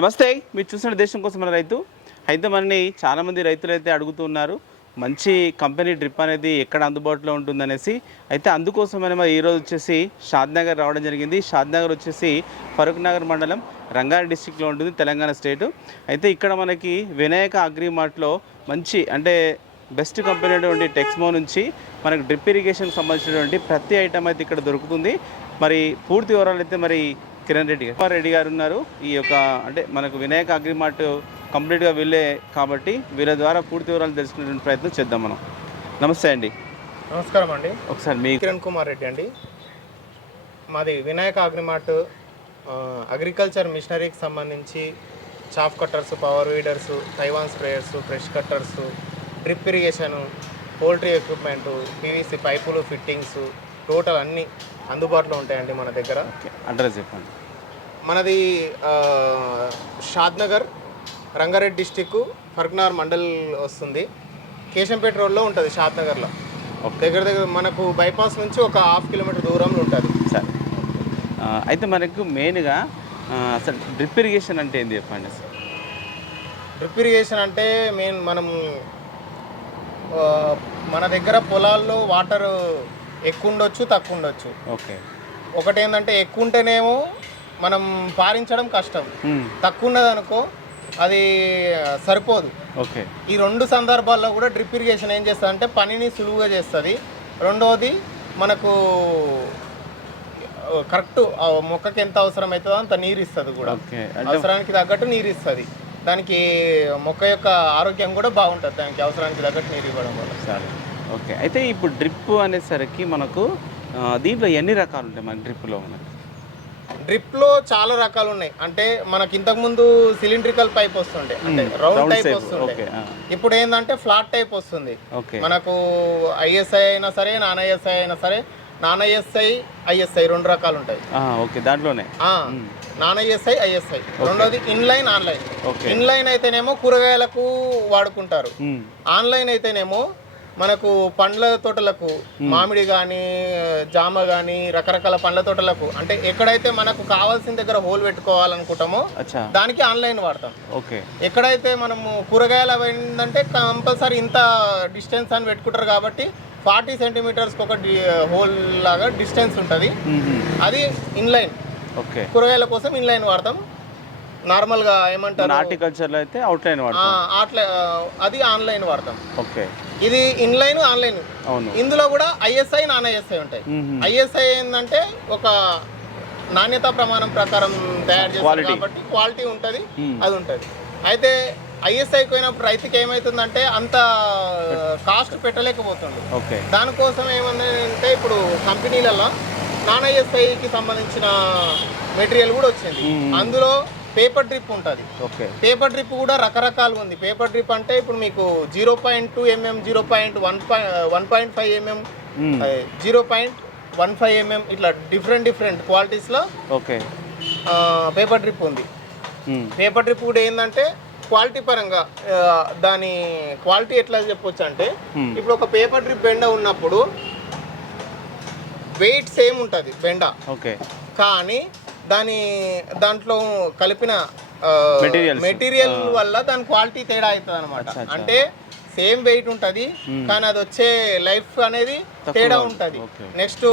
నమస్తే, మీరు చూసిన దేశం కోసం మన రైతు. అయితే మనని చాలామంది రైతులు అయితే అడుగుతున్నారు, మంచి కంపెనీ డ్రిప్ అనేది ఎక్కడ అందుబాటులో ఉంటుందనేసి. అయితే అందుకోసమని మరి ఈరోజు వచ్చేసి షాద్నగర్ రావడం జరిగింది. షాద్నగర్ వచ్చేసి ఫరూక్ నగర్ మండలం, రంగారెడ్డి డిస్టిక్లో ఉంటుంది, తెలంగాణ స్టేటు. అయితే ఇక్కడ మనకి వినాయక అగ్రిమార్ట్లో మంచి అంటే బెస్ట్ కంపెనీ అయినటువంటి టెక్స్మో నుంచి మనకు డ్రిప్ ఇరిగేషన్కి సంబంధించినటువంటి ప్రతి ఐటమ్ అయితే ఇక్కడ దొరుకుతుంది. మరి పూర్తి వివరాలు అయితే మరి కిరణ్ రెడ్డి గారు ఉన్నారు. ఈ యొక్క అంటే మనకు వినాయక అగ్రిమార్ట్ కంప్లీట్గా వీళ్ళే కాబట్టి వీళ్ళ ద్వారా పూర్తి వివరాలు తెలుసుకునే ప్రయత్నం చేద్దాం మనం. నమస్తే అండి. నమస్కారం అండి. ఒకసారి మీ కిరణ్ కుమార్ రెడ్డి అండి. మాది వినాయక అగ్రిమార్ట్ అగ్రికల్చర్ మిషనరీకి సంబంధించి chaff cutters, power weeders, Taiwan sprayers, fresh cutters, drip irrigation, poultry equipment, PVC పైపులు, ఫిట్టింగ్స్ టోటల్ అన్నీ అందుబాటులో ఉంటాయండి మన దగ్గర. అడ్రస్ చెప్పండి. మనది షాద్నగర్, రంగారెడ్డి డిస్టిక్, ఫరూక్ నగర్ మండల్ వస్తుంది. కేశంపేట రోడ్లో ఉంటుంది షాద్నగర్లో. దగ్గర మనకు బైపాస్ నుంచి ఒక 1/2 కిలోమీటర్ దూరంలో ఉంటుంది. సరే, అయితే మనకు మెయిన్గా అసలు డ్రిప్ ఇరిగేషన్ అంటే ఏంది చెప్పండి. అసలు డ్రిప్ ఇరిగేషన్ అంటే మనం మన దగ్గర పొలాల్లో వాటర్ ఎక్కువ ఉండొచ్చు, తక్కువ ఉండొచ్చు. ఓకే. ఒకటి ఏంటంటే ఎక్కువ ఉంటేనేమో మనం పారించడం కష్టం, తక్కువ ఉన్నదనుకో అది సరిపోదు. ఓకే. ఈ రెండు సందర్భాల్లో కూడా డ్రిప్ ఇరిగేషన్ ఏం చేస్తుంది అంటే పనిని సులువుగా చేస్తుంది. రెండవది మనకు కరెక్ట్ మొక్కకి ఎంత అవసరం అవుతుందో అంత నీరు ఇస్తుంది కూడా. అవసరానికి తగ్గట్టు నీరు ఇస్తుంది. దానికి మొక్క యొక్క ఆరోగ్యం కూడా బాగుంటుంది, దానికి అవసరానికి తగ్గట్టు నీరు ఇవ్వడం వల్ల. సరే, ఓకే. అయితే ఇప్పుడు డ్రిప్ అనేసరికి మనకు దీంట్లో ఎన్ని రకాలు ఉంటాయి మన డ్రిప్లో? డ్రిప్లో చాలా రకాలు ఉన్నాయి. అంటే మనకి ఇంతకుముందు సిలిండ్రికల్ పైప్ వస్తుండే, అంటే రౌండ్ టైప్ వస్తుండే. ఇప్పుడు ఏంటంటే ఫ్లాట్ టైప్ వస్తుంది. మనకు ఐఎస్ఐ అయినా సరే, నాన్ ఐఎస్ఐ అయినా సరే. నాన్ ఐఎస్ఐ, ఐఎస్ఐ రెండు రకాలు ఉంటాయి. ఓకే, దాంట్లోనే నాన్ ఐఎస్ఐ, ఐఎస్ఐ. రెండోది ఇన్లైన్, ఆన్లైన్. ఇన్లైన్ అయితేనేమో కూరగాయలకు వాడుకుంటారు. ఆన్లైన్ అయితేనేమో మనకు పండ్ల తోటలకు, మామిడి కానీ, జామ కానీ, రకరకాల పండ్ల తోటలకు, అంటే ఎక్కడైతే మనకు కావాల్సిన దగ్గర హోల్ పెట్టుకోవాలనుకుంటామో దానికి ఆన్లైన్ వాడతాం. ఎక్కడైతే మనము కూరగాయలు అయిందంటే కంపల్సరీ ఇంత డిస్టెన్స్ అని పెట్టుకుంటారు కాబట్టి 40 సెంటీమీటర్స్కి ఒక హోల్ లాగా డిస్టెన్స్ ఉంటుంది. అది ఇన్లైన్. కూరగాయల కోసం ఇన్లైన్ వాడతాం. నార్మల్గా ఏమంటారు హార్టికల్చర్లో అయితే అవుట్లైన్ వాడతాం, అట్లా అది ఆన్లైన్ వాడతాం. ఓకే. ఇది ఇన్లైన్, ఆన్లైన్. ఇందులో కూడా ఐఎస్ఐ, నాన్ ఐఎస్ఐ ఉంటాయి. ఐఎస్ఐ ఏంటంటే ఒక నాణ్యతా ప్రమాణం ప్రకారం తయారు చేస్తారు కాబట్టి క్వాలిటీ ఉంటుంది, అది ఉంటుంది. అయితే ఐఎస్ఐ పోయినప్పుడు రైతుకి ఏమవుతుందంటే అంత కాస్ట్ పెట్టలేకపోతుంది. దానికోసం ఏమంటే ఇప్పుడు కంపెనీలలో నాన్ ఐఎస్ఐకి సంబంధించిన మెటీరియల్ కూడా వచ్చింది. అందులో పేపర్ డ్రిప్ ఉంటుంది. పేపర్ డ్రిప్ కూడా రకరకాలుగా ఉంది. పేపర్ డ్రిప్ అంటే ఇప్పుడు మీకు 0.2 mm, 1.5 mm, 0.15 mm ఇట్లా డిఫరెంట్ క్వాలిటీస్లో పేపర్ డ్రిప్ ఉంది. పేపర్ డ్రిప్ కూడా ఏంటంటే క్వాలిటీ పరంగా దాని క్వాలిటీ ఎట్లా చెప్పొచ్చు అంటే ఇప్పుడు ఒక పేపర్ డ్రిప్ బెండ ఉన్నప్పుడు వెయిట్ సేమ్ ఉంటుంది బెండ, కానీ దాంట్లో కలిపిన మెటీరియల్ వల్ల దాని క్వాలిటీ తేడా అవుతుంది అనమాట. అంటే సేమ్ వెయిట్ ఉంటుంది కానీ అది వచ్చే లైఫ్ అనేది తేడా ఉంటుంది. నెక్స్ట్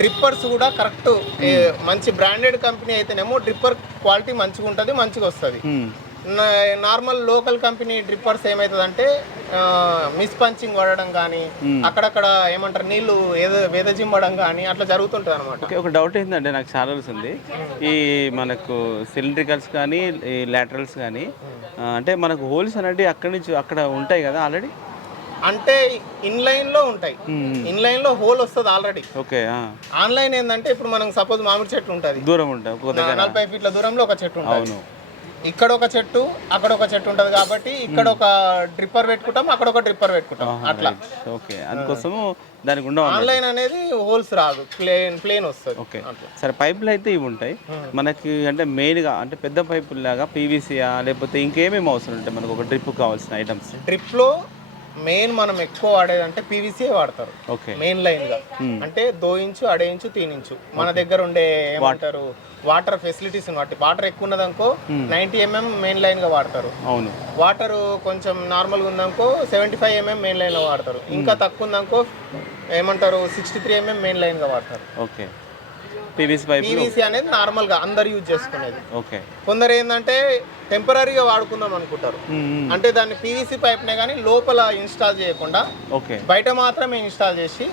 డ్రిప్పర్స్ కూడా కరెక్ట్ మంచి బ్రాండెడ్ కంపెనీ అయితేనేమో డ్రిప్పర్ క్వాలిటీ మంచిగా ఉంటుంది, మంచిగా వస్తుంది. నార్మల్ లోకల్ కంపెనీ డ్రిప్పర్స్ ఏమవుతుందంటే మిస్ పంచింగ్ పడడం కానీ, అక్కడక్కడ ఏమంటారు నీళ్లు వెదజిమ్మడం కానీ అట్లా జరుగుతుంటుంది అనమాట. ఒక డౌట్ ఏంటంటే నాకు చాలా ఉంది, ఈ మనకు సిలిండ్రికల్స్ కానీ, ఈ లాటరల్స్ కానీ, అంటే మనకు హోల్స్ అనేది అక్కడి నుంచి అక్కడ ఉంటాయి కదా ఆల్రెడీ. అంటే ఇన్లైన్లో ఉంటాయి, ఇన్లైన్లో హోల్ వస్తుంది ఆల్రెడీ. ఓకే. ఆన్లైన్ ఏంటంటే ఇప్పుడు మనం సపోజ్ మామిడి చెట్టు ఉంటుంది, దూరం ఉంటుంది, 40 ఫీట్ల దూరంలో ఒక చెట్టు ఉంటుంది. ఇక్కడ ఒక చెట్టు, అక్కడ ఒక చెట్టు ఉంటుంది కాబట్టి ఇక్కడ ఒక డ్రిప్పర్ పెట్టుకుంటాం, అక్కడ ఒక డ్రిప్పర్ పెట్టుకుంటాం, అట్లా. ఓకే, అందుకోసము దానికి ఉండవు. ఆన్లైన్ అనేది హోల్స్ రాదు, ప్లేన్ వస్తుంది. ఓకే. సరే, పైపులు అయితే ఇవి ఉంటాయి మనకి. అంటే మెయిన్గా అంటే పెద్ద పైపులు లాగా పీవీసీయా లేకపోతే ఇంకేమేమి అవసరం ఉంటాయి మనకు ఒక డ్రిప్ కావాల్సిన ఐటమ్స్? డ్రిప్లో మెయిన్ మనం ఎక్కువ వాడేదంటే పీవీసీ వాడతారు మెయిన్ లైన్ గా. అంటే 2 ఇంచు, 2.5 ఇంచు, 3 ఇంచు మన దగ్గర ఉండే ఏమంటారు వాటర్ ఫెసిలిటీస్ బట్టి వాటర్ ఎక్కువ ఉన్నదనుకో 90 mm మెయిన్ లైన్ గా వాడతారు. అవును. వాటర్ కొంచెం నార్మల్గా ఉందనుకో 75 mm మెయిన్ లైన్ లో వాడతారు. ఇంకా తక్కువ ఉందనుకో ఏమంటారు 63 mm మెయిన్ లైన్ గా వాడతారు. ఓకే. పీవీసీ అనేది నార్మల్ గా అందరు యూజ్ చేసుకునేది. ఓకే. కొందరు ఏంటంటే టెంపరీగా వాడుకుందాం అనుకుంటారు. అంటే దాన్ని పీవీసీ పైప్ నే కానీ లోపల ఇన్స్టాల్ చేయకుండా బయట మాత్రమే ఇన్స్టాల్ చేసి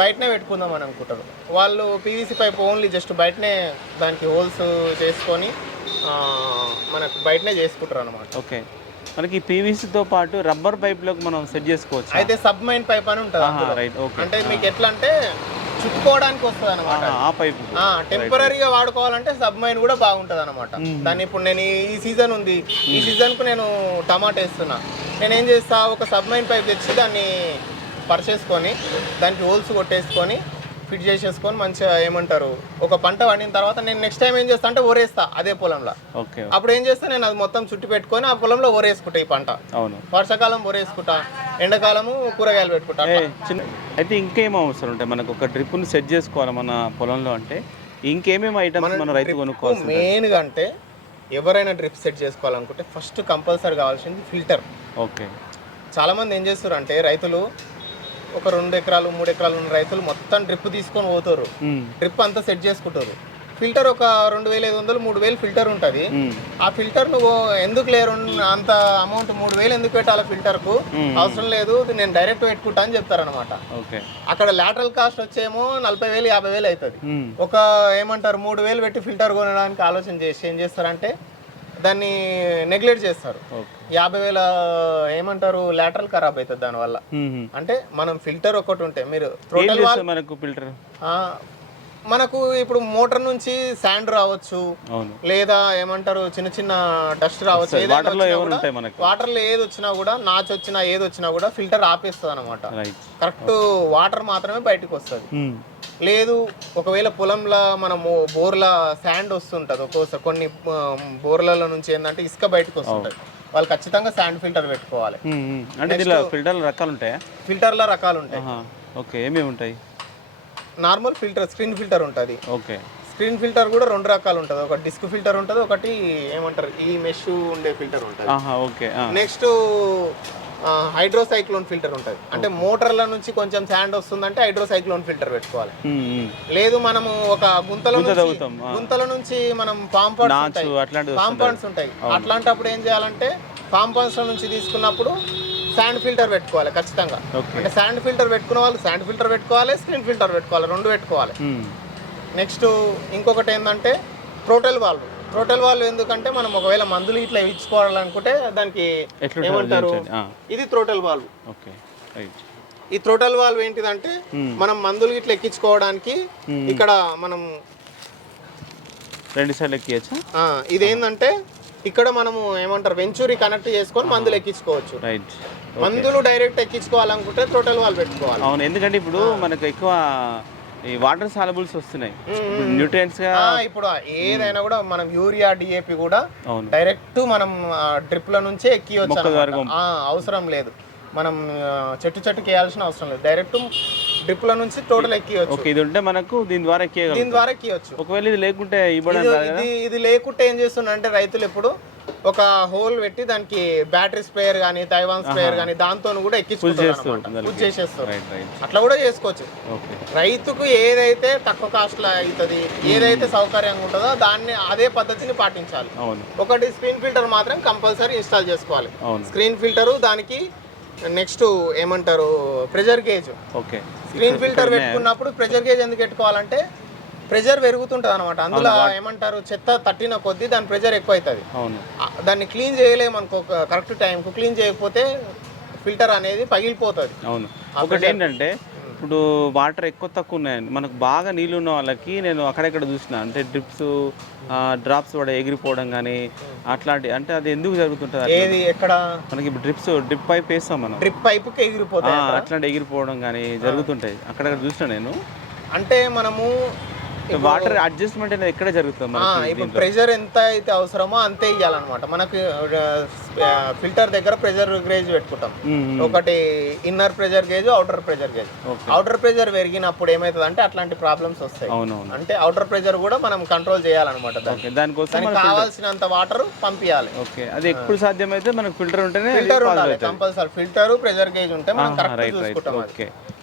బయటనే పెట్టుకుందాం అని అనుకుంటారు. వాళ్ళు పీవీసీ పైప్ ఓన్లీ జస్ట్ బయటనే దానికి హోల్స్ చేసుకొని మనకు బయటనే చేసుకుంటారు అనమాట. ఓకే. మనకి పీవీసీతో పాటు రబ్బర్ పైప్లోకి మనం సెట్ చేసుకోవచ్చు. అయితే సబ్మైన్ పైప్ అని ఉంటుంది. అంటే మీకు ఎట్లా అంటే చుట్టుకోవడానికి వస్తుంది అనమాట. టెంపరీగా వాడుకోవాలంటే సబ్మైన్ కూడా బాగుంటుంది అనమాట. దాన్ని ఇప్పుడు నేను ఈ సీజన్ ఉంది, ఈ సీజన్ కు నేను టమాటా వేస్తున్నా, నేను ఏం చేస్తా ఒక సబ్మైన్ పైప్ తెచ్చి దాన్ని పరిచేసుకొని దానికి హోల్స్ కొట్టేసుకొని ఫిట్ చేసేసుకొని మంచిగా ఏమంటారు ఒక పంట పండిన తర్వాత నేను నెక్స్ట్ టైం ఏం చేస్తా అంటే ఓరేస్తా అదే పొలంలో. అప్పుడు ఏం చేస్తా నేను అది మొత్తం చుట్టి పెట్టుకొని ఆ పొలంలో ఓరేసుకుంటా ఈ పంట. వర్షాకాలం ఓరేసుకుంటా, ఎండాకాలము కూరగాయలు పెట్టుకుంటా. అయితే ఇంకేం అవసరం ఉంటాయి మనకు ఒక డ్రిప్ను సెట్ చేసుకోవాలి మన పొలంలో అంటే ఇంకేమేమి ఐటమ్స్ మన రైతు కొనుక్కోవాలి? మెయిన్గా అంటే ఎవరైనా డ్రిప్ సెట్ చేసుకోవాలనుకుంటే ఫస్ట్ కంపల్సరీ కావాల్సింది ఫిల్టర్. ఓకే. చాలామంది ఏం చేస్తారు అంటే రైతులు ఒక 2 ఎకరాలు 3 ఎకరాలు ఉన్న రైతులు మొత్తం డ్రిప్ తీసుకొని పోతారు, డ్రిప్ అంతా సెట్ చేసుకుంటారు. ఫిల్టర్ ఒక 2500 3000 ఫిల్టర్ ఉంటుంది. ఆ ఫిల్టర్ నువ్వు ఎందుకు లేరు అంత అమౌంట్ 3000 ఎందుకు పెట్టాలి ఫిల్టర్ కు, అవసరం లేదు నేను డైరెక్ట్ పెట్టుకుంటా అని చెప్తారనమాట. అక్కడ లాటరల్ కాస్ట్ వచ్చేమో 40,000 50,000 అవుతుంది. ఒక ఏమంటారు 3000 పెట్టి ఫిల్టర్ కొనడానికి ఆలోచన చేసి ఏం చేస్తారంటే దాన్ని నెగ్లెక్ట్ చేస్తారు. 50,000 ఏమంటారు లాటరల్ ఖరాబ్ అవుతుంది దానివల్ల. అంటే మనం ఫిల్టర్ ఒకటి ఉంటే మీరు మనకు ఫిల్టర్ మనకు ఇప్పుడు మోటార్ నుంచి శాండ్ రావచ్చు, లేదా ఏమంటారు చిన్న చిన్న డస్ట్ రావచ్చు. వాటర్ లో ఏది వచ్చినా కూడా నాచు వచ్చినా ఏది వచ్చినా కూడా ఫిల్టర్ ఆపేస్తుంది అనమాట. కరెక్ట్ వాటర్ మాత్రమే బయటకు వస్తుంది. లేదు ఒకవేళ పొలంలో మనము బోర్ల శాండ్ వస్తుంటుంది, ఒక్కోసారి కొన్ని బోర్లలో నుంచి ఏంటంటే ఇసుక బయటకు వస్తుంటుంది, వాళ్ళు ఖచ్చితంగా శాండ్ ఫిల్టర్ పెట్టుకోవాలి. అంటే ఫిల్టర్ల రకాలు ఉంటాయా? ఫిల్టర్ల రకాలు ఉంటాయి. ఓకే. ఏమేమి ఉంటాయి? నార్మల్ ఫిల్టర్, స్క్రీన్ ఫిల్టర్ ఉంటుంది. ఓకే. స్క్రీన్ ఫిల్టర్ కూడా 2 రకాలు ఉంటుంది. ఒక డిస్క్ ఫిల్టర్ ఉంటుంది, ఒకటి ఏమంటారు ఈ మెష్ ఉండే ఫిల్టర్ ఉంటుంది. ఓకే. నెక్స్ట్ హైడ్రోసైక్లోన్ ఫిల్టర్ ఉంటుంది. అంటే మోటార్ల నుంచి కొంచెం శాండ్ వస్తుందంటే హైడ్రోసైక్లోన్ ఫిల్టర్ పెట్టుకోవాలి. లేదు మనము ఒక గుంతల నుంచి మనం పాంపాండ్స్ ఉంటాయి, అట్లాంటప్పుడు ఏం చేయాలంటే పాంపాండ్స్ నుంచి తీసుకున్నప్పుడు శాండ్ ఫిల్టర్ పెట్టుకోవాలి ఖచ్చితంగా. అంటే శాండ్ ఫిల్టర్ పెట్టుకున్న వాళ్ళు శాండ్ ఫిల్టర్ పెట్టుకోవాలి, స్క్రీన్ ఫిల్టర్ పెట్టుకోవాలి, 2 పెట్టుకోవాలి. నెక్స్ట్ ఇంకొకటి ఏంటంటే థ్రోటల్ వాల్వ్ ఎందుకంటే మనం ఒకవేళ మందులు ఇట్లా ఇచ్చుకోవాలనుకుంటే దానికి ఏమంటారు ఇది థ్రోటల్ వాల్వ్. ఈ థ్రోటల్ వాల్వ్ ఏంటిదంటే మనం మందులు ఇట్లా ఎక్కించుకోవడానికి ఇక్కడ మనం 2 సైడ్లు ఎక్కియచ్చా. ఇదేంటంటే ఇక్కడ మనము ఏమంటారు వెంచూరి కనెక్ట్ చేసుకొని మందులు ఎక్కించుకోవచ్చు. మందులు డైరెక్ట్ ఎక్కించుకోవాలనుకుంటే థ్రోటల్ వాల్వ్ పెట్టుకోవాలి. అవును, ఎందుకంటే ఇప్పుడు మనకు ఎక్కువ ఈ వాటర్ సాలబుల్స్ వస్తున్నాయి న్యూట్రియంట్స్ గా. ఇప్పుడు ఏదైనా కూడా మనం యూరియా డిఏపి కూడా డైరెక్ట్ మనం డ్రిప్ల నుంచే ఎక్కియొచ్చు, అవసరం లేదు. మనం చెట్టుకి వేయాల్సిన అవసరం లేదు, డైరెక్ట్ డ్రిప్ల నుంచి టోటల్ ఎక్కియొచ్చు. ఇది ఉంటే మనకు దీని ద్వారా ఎక్కియొచ్చు. ఒకవేళ ఇది లేకుంటే ఇది లేకుంటే ఏం చేస్తుండే రైతులు ఇప్పుడు ఒక హోల్ పెట్టి దానికి బ్యాటరీ స్ప్రేయర్ కానీ తైవాన్ స్ప్రేయర్ కానీ దాంతో కూడా ఎక్కించేసేస్తారు. అట్లా కూడా చేసుకోవచ్చు. రైతుకు ఏదైతే తక్కువ కాస్ట్ లో అవుతుంది, ఏదైతే సౌకర్యంగా ఉంటుందో దాన్ని అదే పద్ధతిని పాటించాలి. ఒకటి స్క్రీన్ ఫిల్టర్ మాత్రం కంపల్సరీ ఇన్స్టాల్ చేసుకోవాలి. స్క్రీన్ ఫిల్టర్ దానికి నెక్స్ట్ ఏమంటారు ప్రెజర్ గేజ్. స్క్రీన్ ఫిల్టర్ పెట్టుకున్నప్పుడు ప్రెజర్ గేజ్ ఎందుకు పెట్టుకోవాలంటే ప్రెజర్ పెరుగుతుంటుంది అనమాట. అందులో ఏమంటారు చెత్త తట్టిన కొద్దీ దాని ప్రెజర్ ఎక్కువ అవుతుంది. దాన్ని క్లీన్ చేయలేము అనుకో, కరెక్ట్ టైంకు క్లీన్ చేయకపోతే ఫిల్టర్ అనేది పగిలిపోతుంది. అవును. ఒకటి ఏంటంటే ఇప్పుడు వాటర్ ఎక్కువ తక్కువ ఉన్నాయండి, మనకు బాగా నీళ్ళు ఉన్న వాళ్ళకి నేను అక్కడెక్కడ చూసిన అంటే డ్రాప్స్ కూడా ఎగిరిపోవడం కానీ అట్లాంటి, అంటే అది ఎందుకు జరుగుతుంటుంది? ఏది ఎక్కడ మనకి డ్రిప్ పైప్ వేస్తాం మనం, డ్రిప్ పైప్కి ఎగిరిపోతాయి, అట్లాంటి ఎగిరిపోవడం కానీ జరుగుతుంటాయి అక్కడెక్కడ చూసిన నేను. అంటే మనము వాటర్ అడ్జస్ట్మెంట్ అనేది ఎక్కడ జరుగుతుంది ఇప్పుడు ప్రెషర్ ఎంత అయితే అవసరమో అంతే ఇవ్వాలన్నమాట. మనకి ఫిల్టర్ దగ్గర ప్రెషర్ గేజ్ పెట్టుకుంటాం, ఒకటి inner pressure gauge, outer pressure gauge. Outer pressure పెరిగినప్పుడు ఏమవుతుంది అంటే అట్లాంటి ప్రాబ్లమ్స్ వస్తాయి. అంటే అవుటర్ ప్రెషర్ కూడా మనం కంట్రోల్ చేయాలన్నమాట. దానికోసం కావాల్సినంత వాటర్ పంపించాలి. అది ఎప్పుడు సాధ్యమైతే మనకు ఫిల్టర్ ఉంటేనే, ఫిల్టర్ ఉండాలి కంపల్సరీ. ఫిల్టర్ ప్రెషర్ గేజ్ ఉంటే మనం కరెక్ట్ చూసుకుంటాం.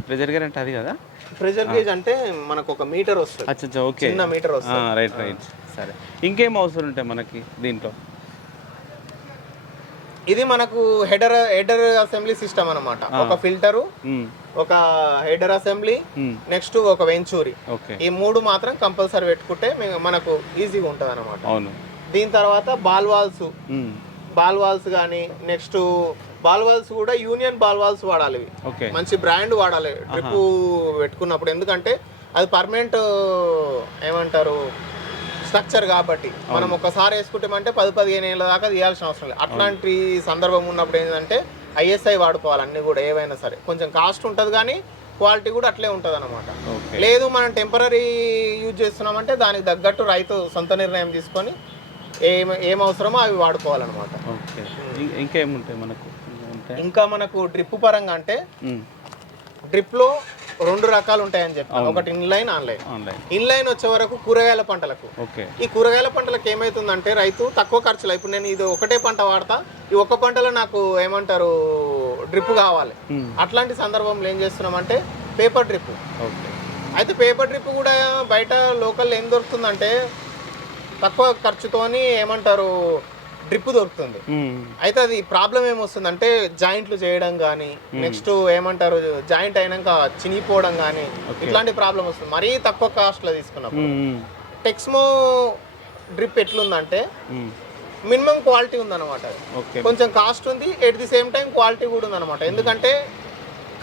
ప్రెషర్ గేజ్ అంటే అది కదా, ప్రెషర్ గేజ్ అంటే మనకు ఒక మీటర్ వస్తుంది, చిన్న మీటర్ వస్తుంది. రైట్. సరే, ఇంకేం అవసరం ఉంటాయి మనకి దీంట్లో? ఇది మనకు హెడర్ అసెంబ్లీ సిస్టమ్ అన్నమాట. ఒక ఫిల్టరు, ఒక హెడర్ అసెంబ్లీ, నెక్స్ట్ ఒక వెంచూరి, ఈ మూడు మాత్రం కంపల్సరీ పెట్టుకుంటే మనకు ఈజీగా ఉంటుంది అన్నమాట. దీని తర్వాత బాల్ వాల్స్ కానీ, నెక్స్ట్ బాల్ వాల్స్ కూడా యూనియన్ బాల్ వాల్స్ వాడాలి. మంచి బ్రాండ్ వాడాలి డ్రిప్ పెట్టుకున్నప్పుడు, ఎందుకంటే అది పర్మనెంట్ ఏమంటారు స్ట్రక్చర్ కాబట్టి మనం ఒకసారి వేసుకుంటామంటే 10-15 ఏళ్ళ దాకా తీయాల్సిన అవసరం లేదు. అట్లాంటి సందర్భం ఉన్నప్పుడు ఏంటంటే ఐఎస్ఐ వాడుకోవాలి అన్ని కూడా. ఏవైనా సరే కొంచెం కాస్ట్ ఉంటుంది కానీ క్వాలిటీ కూడా అట్లే ఉంటుంది అనమాట. లేదు మనం టెంపరీ యూజ్ చేస్తున్నామంటే దానికి తగ్గట్టు రైతు సొంత నిర్ణయం తీసుకొని ఏం అవసరమో అవి వాడుకోవాలన్నమాట. ఇంకేముంటాయి మనకు? ఇంకా మనకు డ్రిప్ పరంగా అంటే డ్రిప్ లో 2 రకాలు ఉంటాయని చెప్పి, ఒకటి ఇన్లైన్, ఆన్లైన్. ఇన్లైన్ వచ్చే వరకు కూరగాయల పంటలకు. ఈ కూరగాయల పంటలకు ఏమైతుందంటే రైతు తక్కువ ఖర్చులో, ఇప్పుడు నేను ఇది ఒకటే పంట వాడతా, ఈ ఒక్క పంటలో నాకు ఏమంటారు డ్రిప్ కావాలి. అట్లాంటి సందర్భంలో ఏం చేస్తున్నామంటే పేపర్ డ్రిప్. అయితే పేపర్ డ్రిప్ కూడా బయట లోకల్ ఏం దొరుకుతుందంటే తక్కువ ఖర్చుతోని ఏమంటారు డ్రిప్ దొరుకుతుంది. అయితే అది ప్రాబ్లం ఏమొస్తుందంటే జాయింట్లు చేయడం కానీ, నెక్స్ట్ ఏమంటారు జాయింట్ అయినాక చినిగిపోవడం కానీ, ఇట్లాంటి ప్రాబ్లం వస్తుంది మరీ తక్కువ కాస్ట్ లో తీసుకున్నప్పుడు. టెక్స్మో డ్రిప్ ఎట్లుందంటే మినిమం క్వాలిటీ ఉందన్నమాట. కొంచెం కాస్ట్ ఉంది, at the same time quality కూడా ఉందన్నమాట. ఎందుకంటే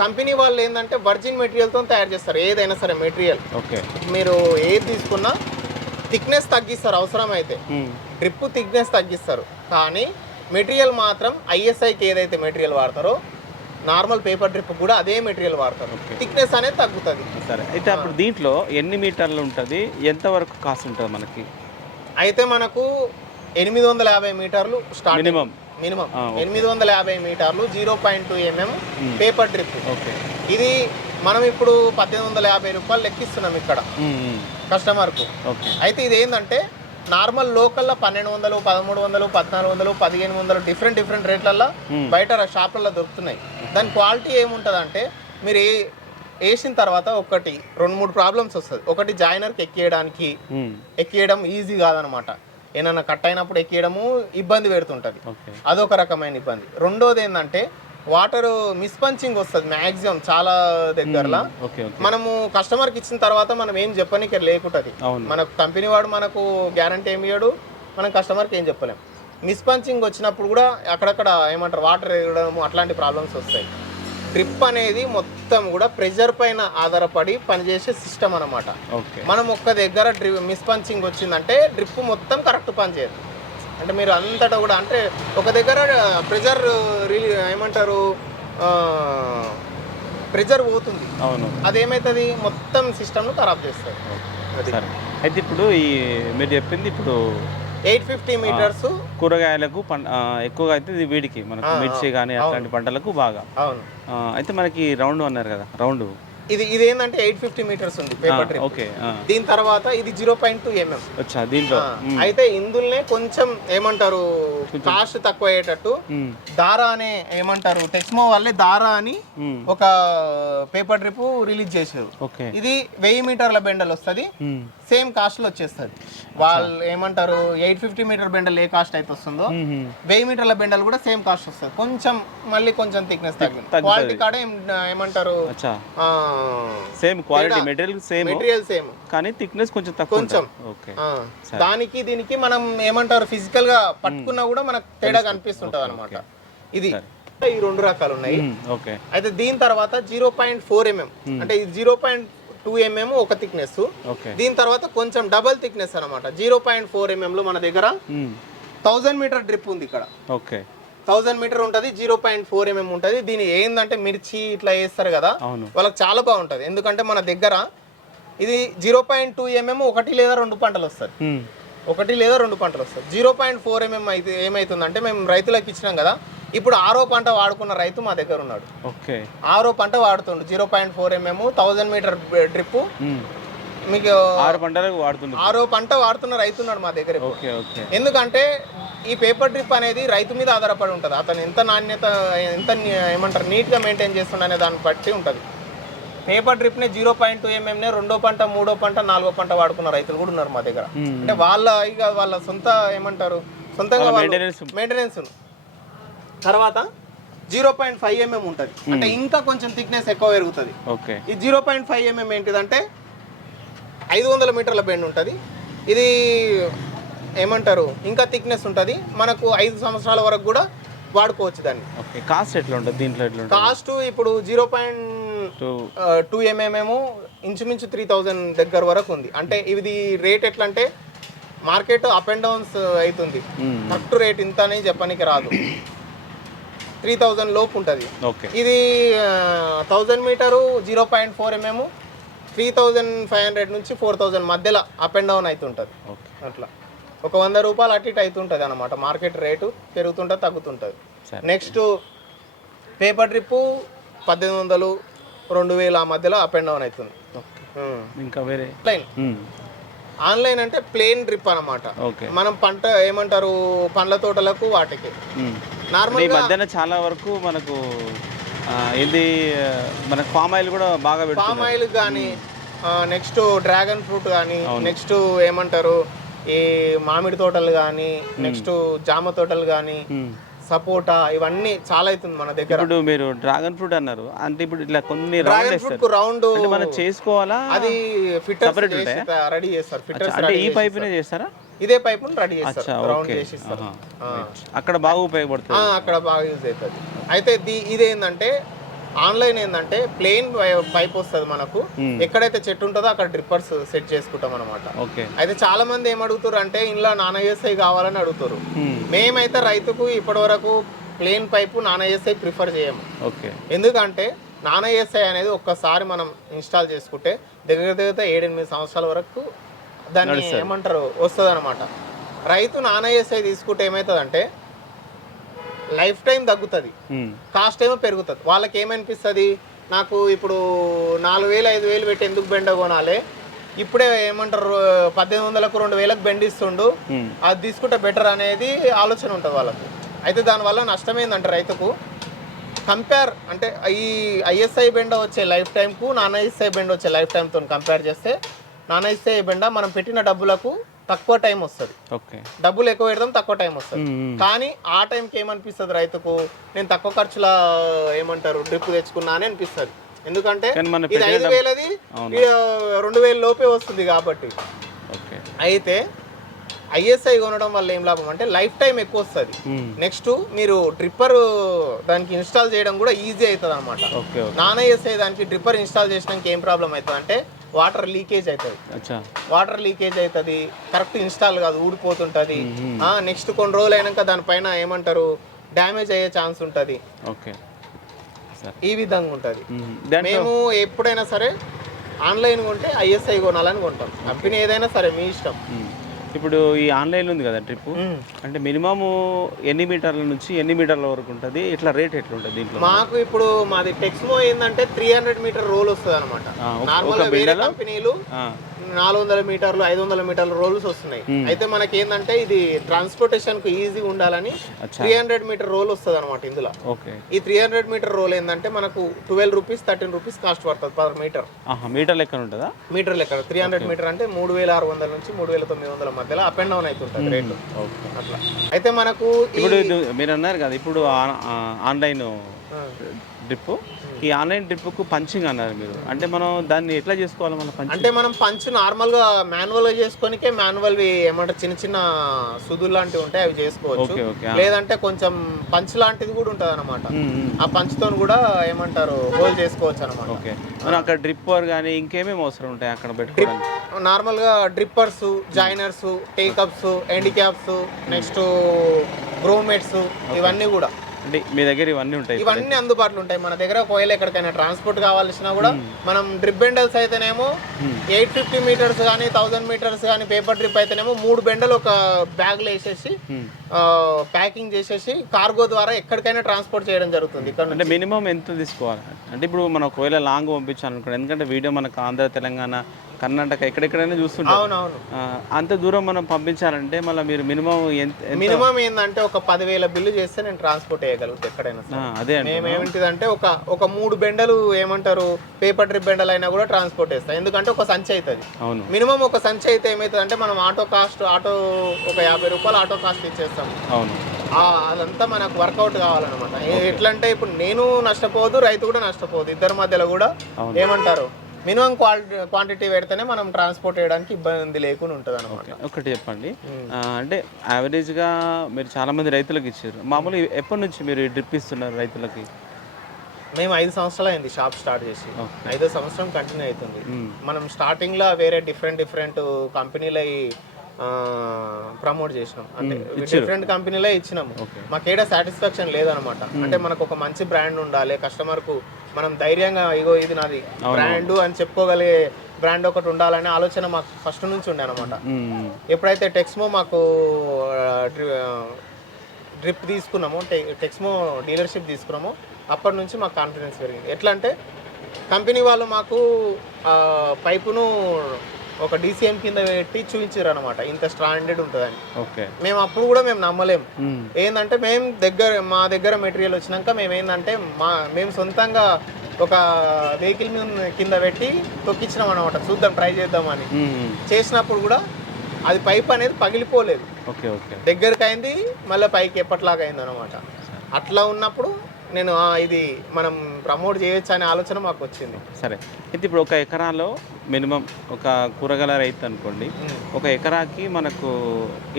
కంపెనీ వాళ్ళు ఏంటంటే వర్జిన్ మెటీరియల్తో తయారు చేస్తారు ఏదైనా సరే మెటీరియల్. మీరు ఏది తీసుకున్నా థిక్నెస్ తగ్గిస్తారు అవసరమైతే, డ్రిప్ థిక్నెస్ తగ్గిస్తారు, కానీ మెటీరియల్ మాత్రం ఐఎస్ఐకి ఏదైతే మెటీరియల్ వాడతారో నార్మల్ పేపర్ డ్రిప్ కూడా అదే మెటీరియల్ వాడతారు. థిక్నెస్ అనేది తగ్గుతుంది. సరే, అయితే అప్పుడు దీంట్లో ఎన్ని మీటర్లు ఉంటుంది, ఎంత వరకు కాస్ట్ ఉంటుంది మనకి? అయితే మనకు 850 మీటర్లు స్టార్ట్, మినిమం 850 మీటర్లు 0.2 mm పేపర్ డ్రిప్. ఇది మనం ఇప్పుడు 1850 రూపాయలు లెక్కిస్తున్నాం ఇక్కడ కస్టమర్కు. అయితే ఇది ఏంటంటే నార్మల్ లోకల్లో 1200, 1300, 1400, 1500 డిఫరెంట్ రేట్లలో బయట షాపులలో దొరుకుతున్నాయి. దాని క్వాలిటీ ఏముంటుంది అంటే మీరు వేసిన తర్వాత 2-3 ప్రాబ్లమ్స్ వస్తుంది. ఒకటి జాయినర్కి ఎక్కియడం ఈజీ కాదనమాట. ఏమన్నా కట్ అయినప్పుడు ఎక్కియడము ఇబ్బంది పెడుతుంటుంది, అదొక రకమైన ఇబ్బంది. రెండోది ఏంటంటే వాటర్ మిస్పంచింగ్ వస్తుంది మ్యాక్సిమం చాలా దగ్గరలో. మనము కస్టమర్కి ఇచ్చిన తర్వాత మనం ఏం చెప్పనీకి లేకుంటుంది. మనకు కంపెనీ వాడు మనకు గ్యారంటీ ఏమి ఇవ్వడు, మనం కస్టమర్కి ఏం చెప్పలేం. మిస్పంచింగ్ వచ్చినప్పుడు కూడా అక్కడక్కడ ఏమంటారు వాటర్ ఎగడము అట్లాంటి ప్రాబ్లమ్స్ వస్తాయి. డ్రిప్ అనేది మొత్తం కూడా ప్రెషర్ పైన ఆధారపడి పనిచేసే సిస్టమ్ అనమాట. మనం ఒక్క దగ్గర మిస్పంచింగ్ వచ్చిందంటే డ్రిప్ మొత్తం కరెక్ట్ పనిచేయదు. అంటే మీరు అంతటా కూడా అంటే ఒక దగ్గర ప్రెషర్ ఏమంటారు ప్రెషర్ పోతుంది, అదేమవుతుంది మొత్తం సిస్టమ్ను ఖరాబ్ చేస్తుంది. అయితే ఇప్పుడు మీరు చెప్పింది ఇప్పుడు 850 మీటర్స్ కూరగాయలకు ఎక్కువగా అయితే ఇది వీడికి మనకు మిర్చి కానీ అట్లాంటి పంటలకు బాగా. అయితే మనకి రౌండ్ అన్నారు కదా, రౌండ్ ఇది ఏంటంటే 850 మీటర్స్ ఉంది పేపర్ డ్రిప్. దీని తర్వాత ఇది 0.2 mm. దీంట్లో అయితే ఇందులోనే కొంచెం ఏమంటారు కాస్ట్ తక్కువ అయ్యేటట్టు దారా అనే ఏమంటారు టెక్స్మో వాళ్ళే దారా అని ఒక పేపర్ డ్రిప్ రిలీజ్ చేశారు. ఇది 1000 మీటర్ల బెండల్ వస్తుంది, సేమ్ కాస్ట్ లో వచ్చేస్తుంది. వాళ్ళు ఏమంటారు 850 మీటర్ బెండల్ ఏ కాస్ట్ అయితే వస్తుందో 1000 మీటర్ల బెండల్ కూడా సేమ్ కాస్ట్ వస్తుంది. కొంచెం థిక్నెస్ తగ్గింది, క్వాలిటీ కాడ ఏమంటారు సేమ్ క్వాలిటీ మెటీరియల్ సేమ్ కానీ థిక్నెస్ కొంచెం తక్కువ. దానికి దీనికి మనం ఏమంటారు ఫిజికల్ గా పట్టుకున్నా కూడా మనకు తేడా కనిపిస్తుంటది అనమాట. ఇది ఈ 2 రకాలు ఉన్నాయి. అయితే దీని తర్వాత 0.4 mm అంటే 0.2 mm ఒక థిక్నెస్. దీని తర్వాత కొంచెం డబల్ థిక్నెస్ అనమాట 0.4 mm లో మన దగ్గర 1000 మీటర్ డ్రిప్ ఉంది. ఇక్కడ 1000 మీటర్ ఉంటుంది, 0.4 mm ఉంటుంది. దీని ఏంటంటే మిర్చి ఇట్లా వేస్తారు కదా వాళ్ళకి చాలా బాగుంటుంది. ఎందుకంటే మన దగ్గర ఇది 0.2 mm 1 లేదా 2 పంటలు వస్తుంది. 1 లేదా 2 పంటలు వస్తుంది. 0.4 mm అయితే ఏమవుతుందంటే మేము రైతులకు ఇచ్చినాం కదా, ఇప్పుడు 6వ పంట వాడుకున్న రైతు మా దగ్గర ఉన్నాడు. ఓకే, 6వ పంట వాడుతుండు 0.4 mm 1000 మీటర్ డ్రిప్ మీకు 6 పంటలకు వాడుతుంది. 6వ పంట వాడుతున్న రైతు ఉన్నాడు మా దగ్గర. Okay okay. ఎందుకంటే ఈ పేపర్ డ్రిప్ అనేది రైతు మీద ఆధారపడి ఉంటుంది. అతను ఎంత నాణ్యత ఎంత ఏమంటారు నీట్గా మెయింటైన్ చేస్తుండనే దాన్ని బట్టి ఉంటుంది. పేపర్ డ్రిప్నే 0.2 mm 2వ పంట 3వ పంట 4వ పంట వాడుకున్న రైతులు కూడా ఉన్నారు మా దగ్గర. అంటే వాళ్ళ సొంత ఏమంటారు సొంతంగా మెయింటెనెన్స్. తర్వాత 0.5 mm ఉంటుంది, అంటే ఇంకా కొంచెం థిక్నెస్ ఎక్కువ పెరుగుతుంది. ఓకే, ఈ 0.5 mm ఏంటిదంటే 500 మీటర్ల బెండ్ ఉంటుంది. ఇది ఏమంటారు ఇంకా థిక్నెస్ ఉంటుంది. మనకు 5 సంవత్సరాల వరకు కూడా వాడుకోవచ్చు దాన్ని. ఓకే, కాస్ట్ ఎట్లా ఉంటుంది దీంట్లో? ఎట్లా ఉంటుంది కాస్ట్? ఇప్పుడు 0.2 mm ఇంచుమించు 3000 దగ్గర వరకు ఉంది. అంటే ఇది రేట్ ఎట్లా అంటే మార్కెట్ అప్ అండ్ డౌన్స్ అవుతుంది. కరెక్ట్ రేట్ ఇంత అని చెప్పడానికి రాదు. 3000 లోపు ఉంటుంది. ఇది 1000 మీటరు 0.4 mm 3500 నుంచి 4000 మధ్యలో అప్ అండ్ డౌన్ అవుతుంటుంది. అట్లా ఒక 100 రూపాయలు అటు ఇటు అవుతుంటుంది అనమాట. మార్కెట్ రేటు పెరుగుతుంటుంది తగ్గుతుంటుంది. నెక్స్ట్ పేపర్ డ్రిప్ 1800 2000 ఆ మధ్యలో అప్ అండ్ డౌన్ అవుతుంది. ఇంకా వేరే ఆన్లైన్ అంటే ప్లేన్ డ్రిప్ అనమాట. మనం పంట ఏమంటారు పండ్ల తోటలకు వాటికి నార్మల్. ఈ మధ్యన చాలా వరకు మనకు ఇది మనకు పామ్ ఆయిల్ కూడా బాగా పామ్ ఆయిల్ కానీ నెక్స్ట్ డ్రాగన్ ఫ్రూట్ కానీ నెక్స్ట్ ఏమంటారు ఈ మామిడి తోటలు కానీ నెక్స్ట్ జామ తోటలు కానీ సపోటా ఇవన్నీ చాలా అవుతుంది మన దగ్గర. ఇప్పుడు మీరు డ్రాగన్ ఫ్రూట్ అన్నారు అంటే ఇప్పుడు ఇట్లా కొన్ని రౌండ్ మనం చేసుకోవాలా? అది ఫిట్టర్స్ రెడీ చేస్తారు. ఫిట్టర్స్ అంటే ఈ పైపునే చేస్తారా? ఇదే పైపుని రెడీ చేస్తారు, రౌండ్ చేసి ఇస్తారు. అక్కడ బాగా ఉపయోగపడుతుంది, అక్కడ బాగా యూజ్ అవుతుంది. అయితే ఇదేంటంటే ఆన్లైన్ ఏంటంటే ప్లెయిన్ పైప్ వస్తుంది మనకు. ఎక్కడైతే చెట్టు ఉంటుందో అక్కడ డ్రిప్పర్స్ సెట్ చేసుకుంటాం అనమాట. అయితే చాలా మంది ఏం అడుగుతారు అంటే ఇంట్లో నానా ఎస్ఐ కావాలని అడుగుతారు. మేమైతే రైతుకు ఇప్పటి వరకు ప్లెయిన్ పైపు నానా ఎస్ఐ ప్రిఫర్ చేయము. ఎందుకంటే నానా ఎస్ఐ అనేది ఒక్కసారి మనం ఇన్స్టాల్ చేసుకుంటే దగ్గర 7-8 సంవత్సరాల వరకు దాన్ని ఏమంటారు వస్తుంది అనమాట. రైతు నానా ఎస్ఐ తీసుకుంటే ఏమవుతుందంటే లైఫ్ టైం తగ్గుతుంది, కాస్ట్ ఏమో పెరుగుతుంది. వాళ్ళకి ఏమనిపిస్తుంది, నాకు ఇప్పుడు 4000-5000 పెట్టి ఎందుకు బెండ కొనాలి, ఇప్పుడే ఏమంటారు 1800కు 2000కు బెండ్ ఇస్తుండు, అది తీసుకుంటే బెటర్ అనేది ఆలోచన ఉంటుంది వాళ్ళకు. అయితే దానివల్ల నష్టం ఏంటంటే రైతుకు కంపేర్ అంటే ఈ ఐఎస్ఐ బెండ వచ్చే లైఫ్ టైంకు నాన్ ఐఎస్ఐ బెండ వచ్చే లైఫ్ టైంతో కంపేర్ చేస్తే నాన్ ఐఎస్ఐ బెండ మనం పెట్టిన డబ్బులకు తక్కువ టైం వస్తుంది. డబ్బులు ఎక్కువ పెడదాం, తక్కువ టైం వస్తుంది. కానీ ఆ టైంకి ఏమనిపిస్తుంది రైతుకు, నేను తక్కువ ఖర్చుల ఏమంటారు డ్రిప్ తెచ్చుకున్నా అని అనిపిస్తుంది. ఎందుకంటే ఇది 5000ది 2000 లోపే వస్తుంది కాబట్టి. అయితే ఐఎస్ఐ కొనడం వల్ల ఏం లాభం అంటే లైఫ్ టైం ఎక్కువ వస్తుంది. నెక్స్ట్ మీరు డ్రిప్పర్ దానికి ఇన్స్టాల్ చేయడం కూడా ఈజీ అవుతుంది అనమాట. నాన్ ఐఎస్ఐ దానికి డ్రిప్పర్ ఇన్స్టాల్ చేసినాక ఏం ప్రాబ్లం అవుతుంది అంటే వాటర్ లీకేజ్ అవుతుంది. వాటర్ లీకేజ్ అవుతుంది, కరెక్ట్ ఇన్స్టాల్ కాదు, ఊడిపోతుంటుంది. నెక్స్ట్ కొన్ని రోజులు అయినాక దానిపైన ఏమంటారు డ్యామేజ్ అయ్యే ఛాన్స్ ఉంటుంది. ఈ విధంగా ఉంటుంది. మేము ఎప్పుడైనా సరే ఆన్లైన్ కొంటే ఐఎస్ఐ కొనాలని కొంటాం. కంపెనీ ఏదైనా సరే మీ ఇష్టం. ఇప్పుడు ఈ ఆన్లైన్ ఉంది కదా ట్రిప్, అంటే మినిమం ఎన్ని మీటర్ల నుంచి ఎన్ని మీటర్ల వరకు ఉంటుంది, ఇట్లా రేట్ ఎట్లా ఉంటుంది దీంట్లో? మాకు ఇప్పుడు మాది టెక్స్మో ఏంటంటే 300 మీటర్ రోల్ వస్తుంది అనమాట. నార్మల్గా వేరే కంపెనీలు 400 మీటర్లు 500 మీటర్ల రోల్స్ వస్తున్నాయి. అయితే మనకి ఏంటంటే ఇది ట్రాన్స్పోర్టేషన్ కు ఈజీ ఉండాలని 300 మీటర్ రోల్ వస్తుంది అనమాట. ఇందులో ఈ 300 మీటర్ రోల్ ఏంటంటే మనకు 12 రూపీస్ 13 రూపీస్ కాస్ట్ పడుతుంది పర్ మీటర్. మీటర్ లెక్క ఉంటుందా? మీటర్ లెక్క. 300 మీటర్ అంటే 3600 నుంచి 3900 మధ్యలో అప్ అండ్ డౌన్ అవుతుంటుంది రేటు అట్లా. అయితే మనకు ఇప్పుడు మీరు అన్నారు కదా ఇప్పుడు ఆన్లైన్ డ్రిప్, ఈ ఆన్లైన్ డ్రిప్కు పంచింగ్ అన్నారు మీరు, అంటే మనం దాన్ని ఎట్లా చేసుకోవాలి? మనం అంటే మనం పంచ్ నార్మల్గా మాన్యువల్గా చేసుకోనికే మాన్యువల్ ఏమంటారు చిన్న చిన్న సుదులు లాంటివి ఉంటాయి, అవి చేసుకోవచ్చు. లేదంటే కొంచెం పంచ్ లాంటిది కూడా ఉంటుంది అనమాట. ఆ పంచ్తో కూడా ఏమంటారు హోల్ చేసుకోవచ్చు అనమాట. మనం అక్కడ డ్రిప్పర్ కానీ ఇంకేమేమి అవసరం ఉంటాయి అక్కడ పెట్టుకోవడానికి? నార్మల్గా డ్రిప్పర్స్, జాయినర్స్, టేకప్స్, హ్యాండిక్యాప్స్, నెక్స్ట్ గ్రోమేట్స్, ఇవన్నీ కూడా అంటే మీ దగ్గర ఇవన్నీ ఉంటాయి. ఇవన్నీ అందుబాటులో ఉంటాయి మన దగ్గర. ఒకవేళ ఎక్కడికైనా ట్రాన్స్పోర్ట్ కావాల్సినా కూడా మనం డ్రిప్ బెండల్స్ అయితేనేమో 850 మీటర్స్ కానీ 1000 మీటర్స్ కానీ పేపర్ డ్రిప్ అయితేనేమో 3 బెండలు ఒక బ్యాగ్లో వేసేసి ప్యాకింగ్ చేసేసి కార్గో ద్వారా ఎక్కడికైనా ట్రాన్స్పోర్ట్ చేయడం జరుగుతుంది. ఇక్కడ అంటే మినిమం ఎంత తీసుకోవాలి అంటే ఇప్పుడు మనం ఒకవేళ లాంగ్ పంపించాలనుకోండి, ఎందుకంటే వీడియో మనకు ఆంధ్ర, తెలంగాణ, కర్ణాటక ఎక్కడెక్కడైనా చూస్తుంటాం. అవునవును. అంత దూరం మనం పంపించాలంటే మళ్ళీ మీరు మినిమం మినిమం ఏంటంటే ఒక 10,000 బిల్లు చేస్తే నేను ట్రాన్స్పోర్ట్ చేయగలుగుతా ఎక్కడైనా. అదే మేమేమిటిదంటే ఒక 3 బెండలు ఏమంటారు పేపర్ డ్రిప్ బెండలు అయినా కూడా ట్రాన్స్పోర్ట్ చేస్తాం. ఎందుకంటే ఒక సంచి అవుతుంది. అవును. మినిమం ఒక సంచి అయితే ఏమవుతుంది అంటే మనం ఆటో ఒక 50 రూపాయలు ఆటో కాస్ట్ ఇచ్చేస్తాం. అవును. అదంతా మనకు వర్కౌట్ కావాలన్నమాట. ఎట్లా అంటే ఇప్పుడు నేను నష్టపోదు, రైతు కూడా నష్టపోదు, ఇద్దరి మధ్యలో కూడా ఏమంటారు మినిమం క్వాంటిటీ పెడితేనే మనం ట్రాన్స్పోర్ట్ చేయడానికి ఇబ్బంది లేకుండా ఉంటుంది అనమాట. ఒకటి చెప్పండి, అంటే యావరేజ్గా మీరు చాలా మంది రైతులకు ఇచ్చారు, మామూలుగా ఎప్పటి నుంచి మీరు డ్రిప్ ఇస్తున్నారు రైతులకి? మేము 5 సంవత్సరాలు అయింది షాప్ స్టార్ట్ చేసి. 5వ సంవత్సరం కంటిన్యూ అవుతుంది. మనం స్టార్టింగ్లో వేరే డిఫరెంట్ కంపెనీలు ప్రమోట్ చేసినాం, అంటే డిఫరెంట్ కంపెనీలే ఇచ్చినాము. మాకేడా సాటిస్ఫాక్షన్ లేదనమాట. అంటే మనకు ఒక మంచి బ్రాండ్ ఉండాలి, కస్టమర్కు మనం ధైర్యంగా ఇగో ఇది నాది బ్రాండ్ అని చెప్పుకోగలిగే బ్రాండ్ ఒకటి ఉండాలనే ఆలోచన మాకు ఫస్ట్ నుంచి ఉండే అనమాట. ఎప్పుడైతే టెక్స్మో మాకు డ్రిప్ తీసుకున్నామో, టెక్స్మో డీలర్షిప్ తీసుకున్నామో అప్పటి నుంచి మాకు కాన్ఫిడెన్స్ పెరిగింది. ఎట్లా అంటే కంపెనీ వాళ్ళు మాకు పైపును ఒక DCM కింద పెట్టి చూపించారు అనమాట, ఇంత స్టాండర్డ్ ఉంటుందని. మేము అప్పుడు కూడా మేము నమ్మలేము. ఏంటంటే మా దగ్గర మెటీరియల్ వచ్చినాక మేము సొంతంగా ఒక వెహికల్ కింద పెట్టి తొక్కించినాం అనమాట, చూద్దాం ట్రై చేద్దామని. చేసినప్పుడు కూడా అది పైప్ అనేది పగిలిపోలేదు, దగ్గరకు అయింది, మళ్ళీ పైకి ఎప్పట్లాగా అయింది అనమాట. అట్లా ఉన్నప్పుడు నేను ఇది మనం ప్రమోట్ చేయొచ్చు అనే ఆలోచన మాకు వచ్చింది. సరే, అయితే ఇప్పుడు ఒక ఎకరాలో మినిమం ఒక కూరగాయల రైతు అనుకోండి, ఒక ఎకరాకి మనకు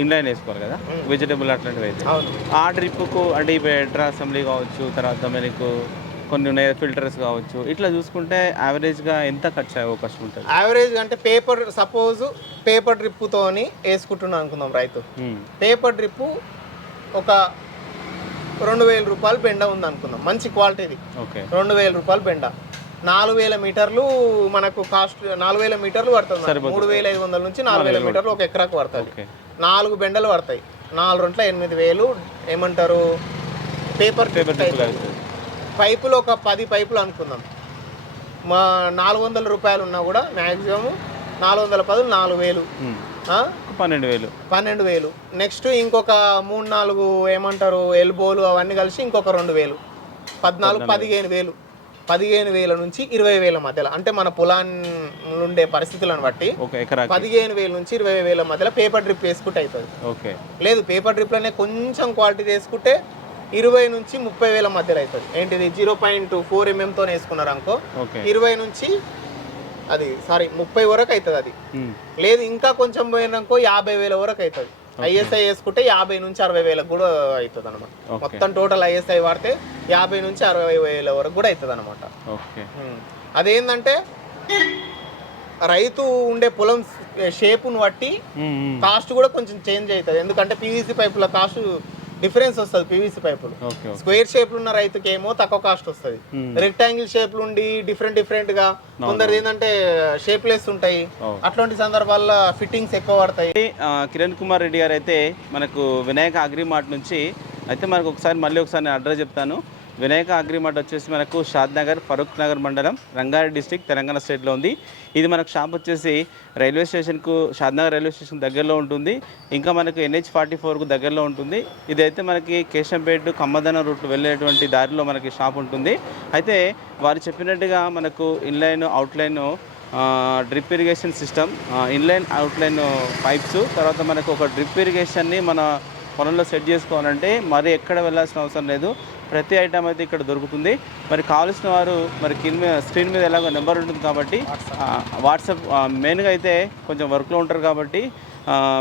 ఇన్లైన్ వేసుకోవాలి కదా, వెజిటబుల్ అట్లాంటివి అయితే ఆ డ్రిప్కు అంటే ఇప్పుడు ఎడ్రా అసెంబ్లీ కావచ్చు, తర్వాత మనకు కొన్ని ఉన్నాయి ఫిల్టర్స్ కావచ్చు, ఇట్లా చూసుకుంటే యావరేజ్గా ఎంత ఖర్చు అయ్యే అవకాశం ఉంటుంది? యావరేజ్ అంటే పేపర్ డ్రిప్పుతోని వేసుకుంటున్నాను అనుకుందాం రైతు. పేపర్ డ్రిప్పు ఒక 2,000 రూపాయలు బెండ ఉంది అనుకుందాం, మంచి క్వాలిటీది. 2,000 రూపాయలు బెండ, 4,000 మీటర్లు మనకు కాస్ట్. 4,000 మీటర్లు పడుతుంది, 3,500 నుంచి 4,000 మీటర్లు ఒక ఎకరాకు పడుతుంది. 4 బెండలు పడతాయి, 4 2 8,000 ఏమంటారు పేపర్ పైపులు. ఒక 10 పైపులు అనుకుందాం, మా 400 రూపాయలు ఉన్నా కూడా మ్యాక్సిమం 410 4,000, 12,000. నెక్స్ట్ ఇంకొక 3-4 ఏమంటారు ఎల్బోలు అవన్నీ కలిసి ఇంకొక 2,000, 15,000. 15,000 నుంచి 20,000 మధ్యలో, అంటే మన పొలాన్ని ఉండే పరిస్థితులను బట్టి 15,000 నుంచి 20,000 మధ్యలో పేపర్ డ్రిప్ వేసుకుంటే అవుతుంది. లేదు పేపర్ డ్రిప్లోనే కొంచెం క్వాలిటీ వేసుకుంటే 20 నుంచి 30,000 మధ్యలో అవుతుంది. ఏంటిది 0.4 mm వేసుకున్నారు అనుకో, 20 నుంచి 30 వరకు అవుతుంది. అది లేదు ఇంకా కొంచెం పోయినాకో 50,000 వరకు అవుతుంది. ISI వేసుకుంటే 50 నుంచి 60,000 కూడా అవుతుంది అనమాట. మొత్తం టోటల్ ISI వాడితే 50 నుంచి 60,000 వరకు కూడా అవుతుంది అనమాట. అదేంటంటే రైతు ఉండే పొలం షేపును బట్టి కాస్ట్ కూడా కొంచెం చేంజ్ అవుతుంది. ఎందుకంటే PVC పైపుల కాస్ట్ డిఫరెన్స్ వస్తుంది. PVC పైపులు స్క్వేర్ షేప్ ఉన్న రైతుకి ఏమో తక్కువ కాస్ట్ వస్తుంది. రెక్టాంగిల్ షేప్ ఉండి డిఫరెంట్ గా కొందరు ఏంటంటే షేప్లెస్ ఉంటాయి, అట్లాంటి సందర్భాల్లో ఫిట్టింగ్స్ ఎక్కువ పడతాయి. కిరణ్ కుమార్ రెడ్డి గారు అయితే మనకు వినాయక అగ్రిమార్ట్ నుంచి అయితే మనకు మళ్ళీ ఒకసారి నేను అడ్రస్ చెప్తాను. వినాయక అగ్రిమార్ట్ వచ్చేసి మనకు షాద్ నగర్, ఫరూక్ నగర్ మండలం, రంగారెడ్డి డిస్టిక్, తెలంగాణ స్టేట్లో ఉంది. ఇది మనకు షాప్ వచ్చేసి రైల్వే స్టేషన్కు, షాద్ నగర్ రైల్వే స్టేషన్ దగ్గరలో ఉంటుంది. ఇంకా మనకు NH44కు దగ్గరలో ఉంటుంది. ఇదైతే మనకి కేశంపేట కమ్మదన రూట్ వెళ్ళేటువంటి దారిలో మనకి షాప్ ఉంటుంది. అయితే వారు చెప్పినట్టుగా మనకు inline, outline drip irrigation system, inline outline pipes, తర్వాత మనకు ఒక డ్రిప్ ఇరిగేషన్ని మన పొలంలో సెట్ చేసుకోవాలంటే మరి ఎక్కడ వెళ్ళాల్సిన అవసరం లేదు. ప్రతి ఐటమ్ అయితే ఇక్కడ దొరుకుతుంది. మరి కావాల్సిన వారు మరి స్క్రీన్ మీద ఎలాగో నెంబర్ ఉంటుంది కాబట్టి వాట్సాప్, మెయిన్గా అయితే కొంచెం వర్క్లో ఉంటారు కాబట్టి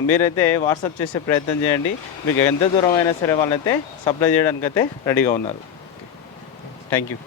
మీరైతే వాట్సాప్ చేసే ప్రయత్నం చేయండి. మీకు ఎంత దూరం అయినా సరే వాళ్ళైతే సప్లై చేయడానికైతే రెడీగా ఉన్నారు. Thank you.